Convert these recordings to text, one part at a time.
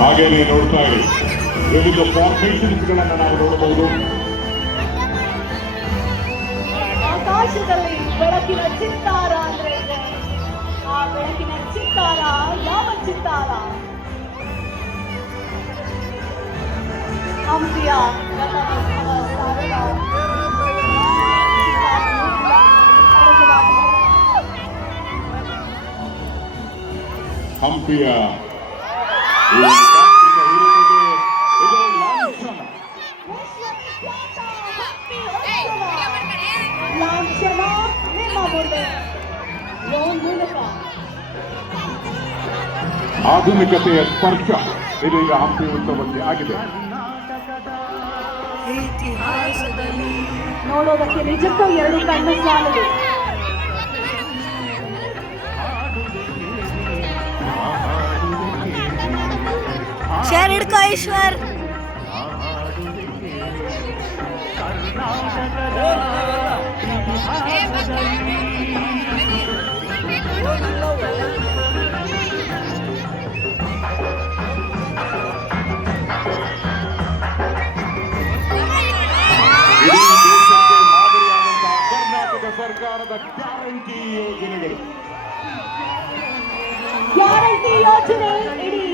ಹಾಗೇನೆ ನೋಡ್ತಾ ಇರಿ, ವಿವಿಧ ಫಾರ್ಮೇಷನ್ಸ್ಗಳನ್ನು ನಾವು ನೋಡಬಹುದು. ಆಕಾಶದಲ್ಲಿ ಬೆಳಕಿನ ಚಿತ್ತಾರ ಅಂದ್ರೆ ಇದೆ. ಆ ಬೆಳಕಿನ ಚಿತ್ತಾರ ಯಾವ ಚಿತ್ತಾರ? ಹಂಪಿಯ ಹಂಪಿಯ ಲಾಂಛನ ನಿಮ್ಮ ಮುಂದೆ ಮೂಲಕ ಆಧುನಿಕತೆಯ ಸ್ಪರ್ಶ ಇದೀಗ ಹಂಪಿ ಉತ್ಸವಕ್ಕೆ ಆಗಿದೆ. ನೋಡೋದಕ್ಕೆ ನಿಜಕ್ಕೂ ಎರಡು ಕಣ್ಣು ಸಾಲದು. ಈಶ್ವರ್ ಸರ್ಕಾರದ ಗ್ಯಾರಂಟಿ ಯೋಜನೆಗಳು. ಗ್ಯಾರಂಟಿ ಯೋಜನೆ ಇಡೀ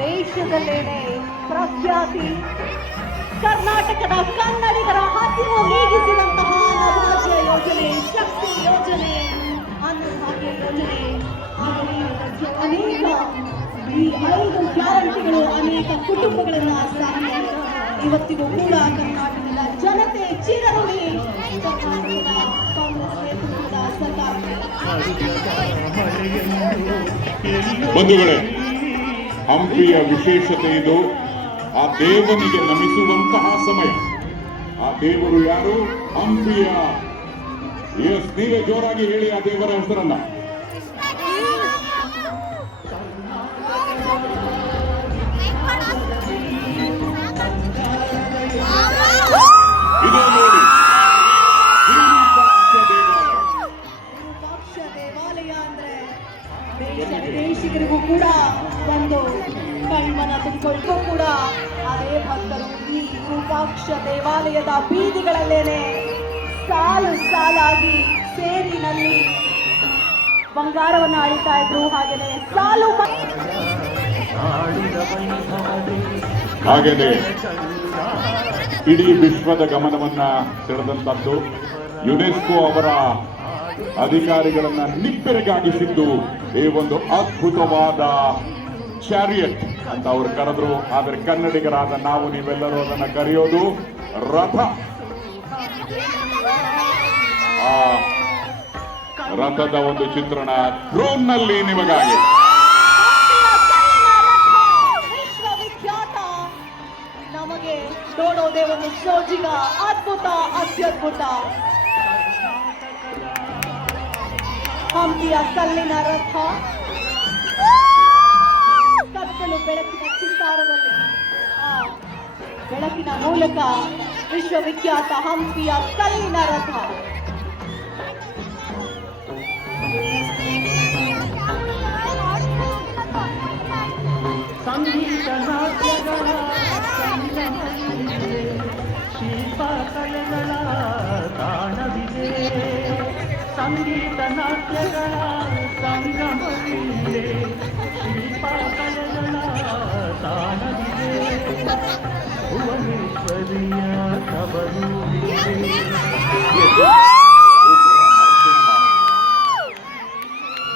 ದೇಶದಲ್ಲೇನೆ ಪ್ರಖ್ಯಾತಿ. ಕರ್ನಾಟಕದ ಕನ್ನಡಿಗರ ಹಸಿವು ನೀಗಿಸಿದಂತಹ ನವಾಜ ಯೋಜನೆ, ಶಕ್ತಿ ಯೋಜನೆ, ಅನ್ನಭಾಗ್ಯ ಯೋಜನೆ, ಅನೇಕ ಈ 5 ಗ್ಯಾರಂಟಿಗಳು ಅನೇಕ ಕುಟುಂಬಗಳನ್ನ ಸಾಕಿ ಇವತ್ತಿಗೂ ಕೂಡ ಕರ್ನಾಟಕದ ಜನತೆ ಚಿರಋಣಿ. ಕರ್ನಾಟಕದ ಕಾಂಗ್ರೆಸ್ ನೇತೃತ್ವದ ಸರ್ಕಾರ. ಬಂಧುಗಳೇ, ಹಂಪಿಯ ವಿಶೇಷತೆ ಇದು. ಆ ದೇವನಿಗೆ ನಮಿಸುವಂತಹ ಸಮಯ. ಆ ದೇವರು ಯಾರು? ಹಂಪಿಯ. ನೀವೇ ಜೋರಾಗಿ ಹೇಳಿ ಆ ದೇವರ ಹೆಸರನ್ನ. ಇದು ನೋಡಿ, ವಿರೂಪಾಕ್ಷ ದೇವಾಲಯ ಅಂದ್ರೆ ದೇಶ ವಿದೇಶಿಗರಿಗೂ ಕೂಡ ಒಂದು ಕಣ್ಮನ ತುಂಬಿಕೊಳ್ಳೋ ಕೂಡ ಅದೇ ಭಕ್ತರು ಈ ವಿರೂಪಾಕ್ಷ ದೇವಾಲಯದ ಬೀದಿಗಳಲ್ಲೇನೆ ಸಾಲು ಸಾಲಾಗಿ ಸೇರಿನಲ್ಲಿ ಬಂಗಾರವನ್ನು ಅಳಿತಾ ಇದ್ರು. ಹಾಗೇನೆ ಹಾಗೇನೆ ಇಡೀ ವಿಶ್ವದ ಗಮನವನ್ನ ಸೆಳೆದಂತದ್ದು ಯುನೆಸ್ಕೋ ಅವರ ಅಧಿಕಾರಿಗಳನ್ನ ನಿಬ್ಬೆರಗಾಗಿಸಿದ್ದು ಈ ಒಂದು ಅದ್ಭುತವಾದ ಚಾರಿಯಟ್ ಅಂತ ಅವರು ಕರೆದ್ರು. ಆದರೆ ಕನ್ನಡಿಗರಾದ ನಾವು ನೀವೆಲ್ಲರೂ ಅದನ್ನ ಕರೆಯೋದು ರಥ. ಆ ರಥದ ಒಂದು ಚಿತ್ರಣ ಡ್ರೋನ್ ನಲ್ಲಿ ನಿಮಗಾಗಿ. ವಿಶ್ವವಿಖ್ಯಾತ. ನಮಗೆ ನೋಡೋದೇ ಒಂದು ಸೋಜಿಗ, ಅದ್ಭುತ, ಅತ್ಯದ್ಭುತ. ಹಂಪಿಯ ಕಲ್ಲಿನ ರಥ ಕತ್ತಲು ಬೆಳಕಿನ ಚಿತ್ತಾರದಲ್ಲಿ ಬೆಳಕಿನ ಮೂಲಕ ವಿಶ್ವವಿಖ್ಯಾತ ಹಂಪಿಯ ಕಲ್ಲಿನ ರಥ. ಸಂಗೀತ ನಾಟ್ಯಗಳ ಸಂಗಮವಿದೆ, ಶಿಲ್ಪಕಲೆಗಳ ತಾಣವಿದೆ. ಸಂಗೀತ ನಾಟ್ಯಗಳ ಸಂಗಮವಿದೆ, ಶಿಲ್ಪಕಲೆಗಳ ತಾಣವಿದೆ. ಭುವನೇಶ್ವರಿಯ ತವರೂರಿದೆ.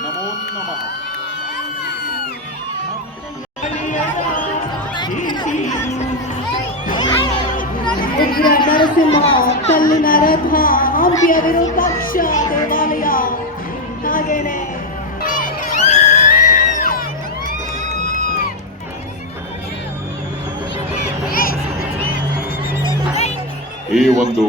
ನಮೋ ನಮಃ. ಉಗ್ರ ನರಸಿಂಹ ಕಲ್ಲಿನ ರಥ, ಹಂಪಿಯ ವಿರೂಪಾಕ್ಷ ದೇವಾಲಯ. ಹಾಗೇನೆ ಈ ಒಂದು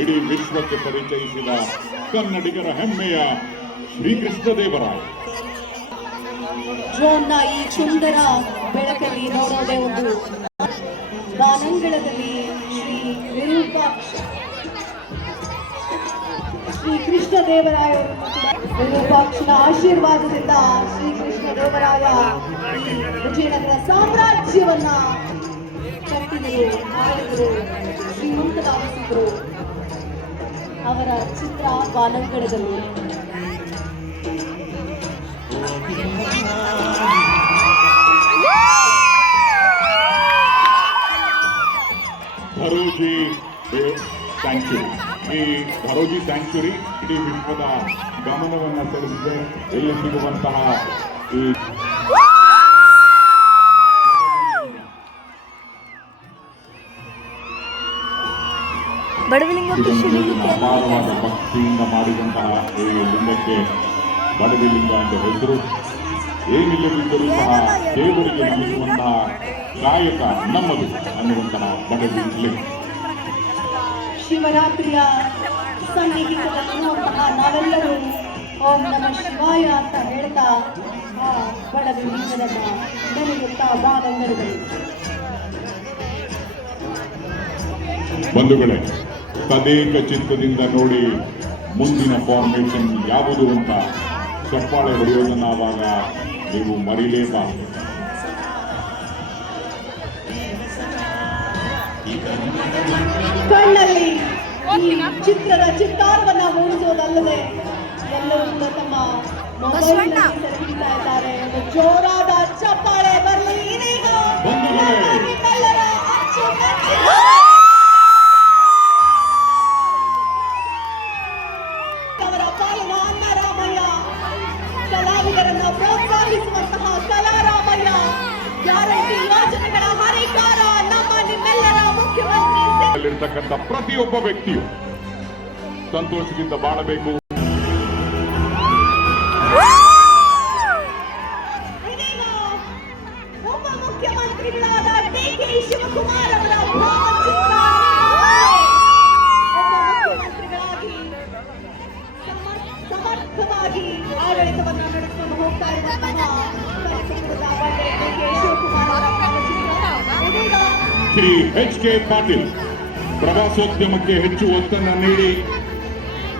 ಇಡೀ ವಿಶ್ವಕ್ಕೆ ಪರಿಚಯಿಸಿದ ಕನ್ನಡಿಗರ ಹೆಮ್ಮೆಯ ಶ್ರೀಕೃಷ್ಣ ದೇವರಾಯ. ಡ್ರೋನ್ನ ಈ ಸುಂದರ ಬೆಳಕಲ್ಲಿ ನೋಡೋದೇ ಒಂದು ಬಾನಂಗಳದಲ್ಲಿ ಶ್ರೀ ವಿರೂಪಾಕ್ಷ ಶ್ರೀ ಕೃಷ್ಣ ದೇವರಾಯರನ್ನು ಕೂಡ ವಿರೂಪಾಕ್ಷನ ಆಶೀರ್ವಾದದಿಂದ ಶ್ರೀ ಕೃಷ್ಣ ದೇವರಾಯ ಈ ವಿಜಯನಗರ ಸಾಮ್ರಾಜ್ಯವನ್ನ ಕಟ್ಟಿದರು, ಆಳಿದರು, ಶ್ರೀಮಂತರಾಗಿಸಿದರು. ಅವರ ಚಿತ್ರ ಬಾಲಂಗಳದಲ್ಲಿ ಧರೋಜಿ ಸ್ಯಾಂಕ್ಚುರಿ. ಈ ಧರೋಜಿ ಸ್ಯಾಂಕ್ಚುರಿ ಇಡೀ ವಿಶ್ವದ ಗಮನವನ್ನು ಸೆಳೆದಿದೆ. ಇಲ್ಲಿ ಸಿಗುವಂತಹ ಈ ಅಪಾರವಾದ ಭಕ್ತಿಯಿಂದ ಮಾಡಿದಂತಹ ಈ ಲಿಂಗಕ್ಕೆ ಬಡವಿಲಿಂಗ ಅಂತ ಹೆಸರು. ಏನಿಲ್ಲದಿದ್ದರೂ ಸಹ ದೇವರಿಗೆ ನಮಿಸುವಂತಹ ಗಾಯಕ ನಮ್ಮದು ಅನ್ನುವಂತಹ ಬಡವಿಲಿಂಗ. ಶಿವರಾತ್ರಿಯ ಸನ್ನಿಹಿತದಲ್ಲಿರುವಂತಹ ನಾವೆಲ್ಲರೂ ಓಂ ನಮಃ ಶಿವಾಯ ಅಂತ ಹೇಳ್ತಾ ಆ ಬಡವಿಲಿಂಗನನ್ನ ನೆನೆಯುತ್ತಾ ಬಾಲಂಗರುಗಳು. ಬಂಧುಗಳೇ, ತದೇಕ ಚಿತ್ತದಿಂದ ನೋಡಿ ಮುಂದಿನ ಫಾರ್ಮೇಷನ್ ಯಾವುದು ಅಂತ ಚಪ್ಪಾಳೆ ಹೊಡೆಯೋದನ್ನ ಆವಾಗ ನೀವು ಮರಿಲೇಬಾರದು. ಕಣ್ಣಲ್ಲಿ ಈ ಚಿತ್ರದ ಚಿತ್ತಾರವನ್ನ ಮೂಡಿಸೋದಲ್ಲದೆ ಎಲ್ಲರೂ ಕೂಡ ತಮ್ಮ ಮೊಬೈಲ್ ಸೆರೆಹಿಡಿತಾ ಇದ್ದಾರೆ. ಒಂದು ಜೋರಾದ ಚಪ್ಪಾಳೆ ಬರಲಿ ಇದೀಗ. ನಿಮ್ಮೆಲ್ಲರ ಅಚ್ಚುಮೆಚ್ಚಿನ ಅವರ ಪಾಲಿನ ಅನ್ನರಾಮಯ್ಯ, ಕಲಾವಿದರನ್ನ ಪ್ರೋತ್ಸಾಹಿಸುವಂತಹ ಕಲಾರಾಮಯ್ಯ, ಗ್ಯಾರಂಟಿ ಯೋಜನೆಗಳ ಹರಿಕಾರ ನಮ್ಮ ನಿಮ್ಮೆಲ್ಲರ ಮುಖ್ಯಮಂತ್ರಿ ಅಲ್ಲಿರ್ತಕ್ಕಂಥ ಪ್ರತಿಯೊಬ್ಬ ವ್ಯಕ್ತಿಯು ಸಂತೋಷದಿಂದ ಬಾಳಬೇಕು. ಇದೀಗ ಉಪಮುಖ್ಯಮಂತ್ರಿಗಳಾದ ಡಿ.ಕೆ. ಶಿವಕುಮಾರ್ ಅವರ ಭಾವಚಿತ್ರ ಉಪಮುಖ್ಯಮಂತ್ರಿಗಳಾಗಿ ಸಮರ್ಥವಾಗಿ ಆಡಳಿತವನ್ನು ನಡೆಸಿಕೊಂಡು ಹೋಗ್ತಾ ಇರುವಂತಹ ಕಾರ್ಯಕ್ರಮದ ಡಿ.ಕೆ. ಶಿವಕುಮಾರ್ ಅವರ ಭಾವಚಿತ್ರ ಇದೀಗ ಶ್ರೀ ಎಚ್.ಕೆ. ಪಾಟೀಲ್ ಪ್ರವಾಸೋದ್ಯಮಕ್ಕೆ ಹೆಚ್ಚು ಒತ್ತನ್ನು ನೀಡಿ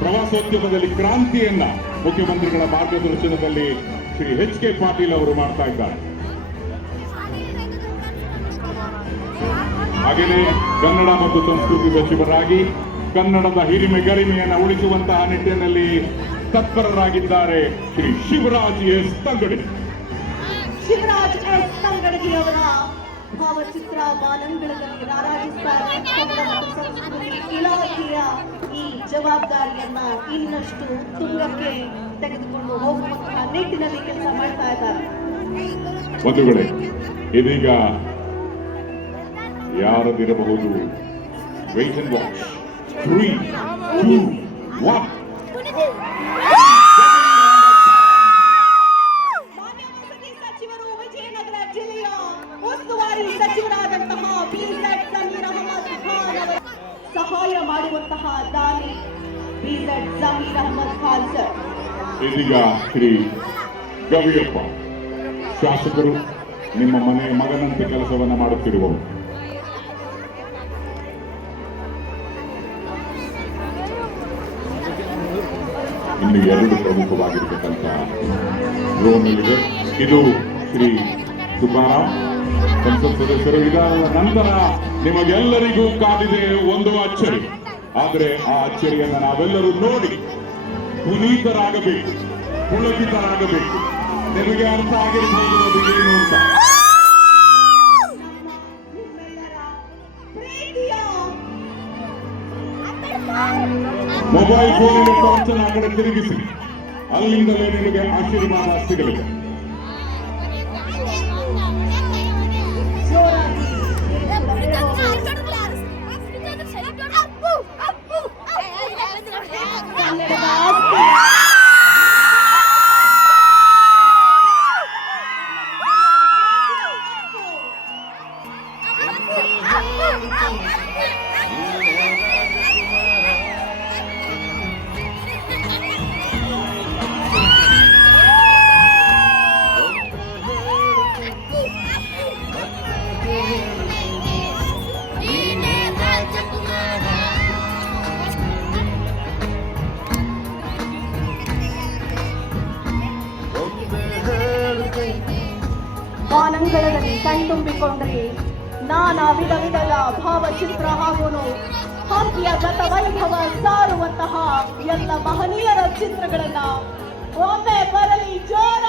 ಪ್ರವಾಸೋದ್ಯಮದಲ್ಲಿ ಕ್ರಾಂತಿಯನ್ನ ಮುಖ್ಯಮಂತ್ರಿಗಳ ಮಾರ್ಗದರ್ಶನದಲ್ಲಿ ಶ್ರೀ ಎಚ್.ಕೆ. ಪಾಟೀಲ್ ಅವರು ಮಾಡ್ತಾ ಇದ್ದಾರೆ. ಹಾಗೆಯೇ ಕನ್ನಡ ಮತ್ತು ಸಂಸ್ಕೃತಿ ಸಚಿವರಾಗಿ ಕನ್ನಡದ ಹಿರಿಮೆ ಗರಿಮೆಯನ್ನು ಉಳಿಸುವಂತಹ ನಿಟ್ಟಿನಲ್ಲಿ ತತ್ಪರರಾಗಿದ್ದಾರೆ ಶ್ರೀ ಶಿವರಾಜ್ ಎಸ್ ತಂಗಡಿ. ಶಿವರಾಜ್ ಎಸ್ ತಂಗಡಗಿ ಅವರ ಭಾವಚಿತ್ರ ಬಾಲಂಗಳದಲ್ಲಿ ರಾರಾಜಿಸ್ತಾರೆ. ಕನ್ನಡ ಮತ್ತು ಸಂಸ್ಕೃತಿ ಇಲಾಖೆಯ ಈ ಜವಾಬ್ದಾರಿಯನ್ನ ಇನ್ನಷ್ಟು ತುಂಗಕ್ಕೆ ತೆಗೆದುಕೊಂಡು ಹೋಗುವಂತಹ ನಿಟ್ಟಿನಲ್ಲಿ ಕೆಲಸ ಮಾಡ್ತಾ ಇದ್ದಾರೆ. ಬಂಧುಗಳೇ, ಇದೀಗ ಯಾರದಿರಬಹುದು? Weight and watch. 3, 2, 1. ಮಾನ್ಯ ವಸತಿ ಸಚಿವರು, ವಿಜಯನಗರ ಜಿಲ್ಲೆಯ ಉಸ್ತುವಾರಿ ಸಚಿವರಾದಂತಹ ಬಿ.ಝೆಡ್. ಜಮೀರ್ ಅಹಮದ್ ಖಾನ್ ಅವರ ಸಹಾಯ ಮಾಡುವಂತಹ ದಾನಿ ಬಿ.ಝೆಡ್. ಜಮೀರ್ ಅಹಮದ್ ಖಾನ್ ಸರ್. ಇದೀಗ ಶ್ರೀ ಗವಿಯಪ್ಪ ಶಾಸಕರು ನಿಮ್ಮ ಮನೆ ಮಗನಂತೆ ಕೆಲಸವನ್ನ ಮಾಡುತ್ತಿರುವವರು. ಇನ್ನು 2 ಪ್ರಮುಖವಾಗಿರತಕ್ಕಂಥ ರೋನಲ್ಲಿದೆ. ಇದು ಶ್ರೀ ತುಕಾರಾಮ್ ಸಂಸತ್ ಸದಸ್ಯರು. ಇದರ ನಂತರ ನಿಮಗೆಲ್ಲರಿಗೂ ಕಾದಿದೆ ಒಂದು ಅಚ್ಚರಿ. ಆದರೆ ಆ ಅಚ್ಚರಿಯನ್ನು ನಾವೆಲ್ಲರೂ ನೋಡಿ ಪುನೀತರಾಗಬೇಕು, ಪುಳಕಿತರಾಗಬೇಕು. ನಿಮಗೆ ಅರ್ಥ ಆಗಿರಬಹುದು ಅದು ಏನು ಅಂತ. ಮೊಬೈಲ್ ಫೋನಿನ ಟಾರ್ಚನ್ನು ಆ ಕಡೆ ತಿರುಗಿಸಿ, ಅಲ್ಲಿಂದಲೇ ನಿಮಗೆ ಆಶೀರ್ವಾದ ಸಿಗಲಿದೆ. ವಾನಂಗಳದಲ್ಲಿ ಕಣ್ತುಂಬಿಕೊಂಡ್ರೆ ನಾನಾ ವಿಧ ವಿಧದ ಭಾವಚಿತ್ರ ಹಾಗೂ ಹಂಪಿಯ ಗತ ವೈಭವ ಸಾರುವಂತಹ ಎಲ್ಲ ಮಹನೀಯರ ಚಿತ್ರಗಳನ್ನ ಒಮ್ಮೆ ಬರಲಿ ಜೋರ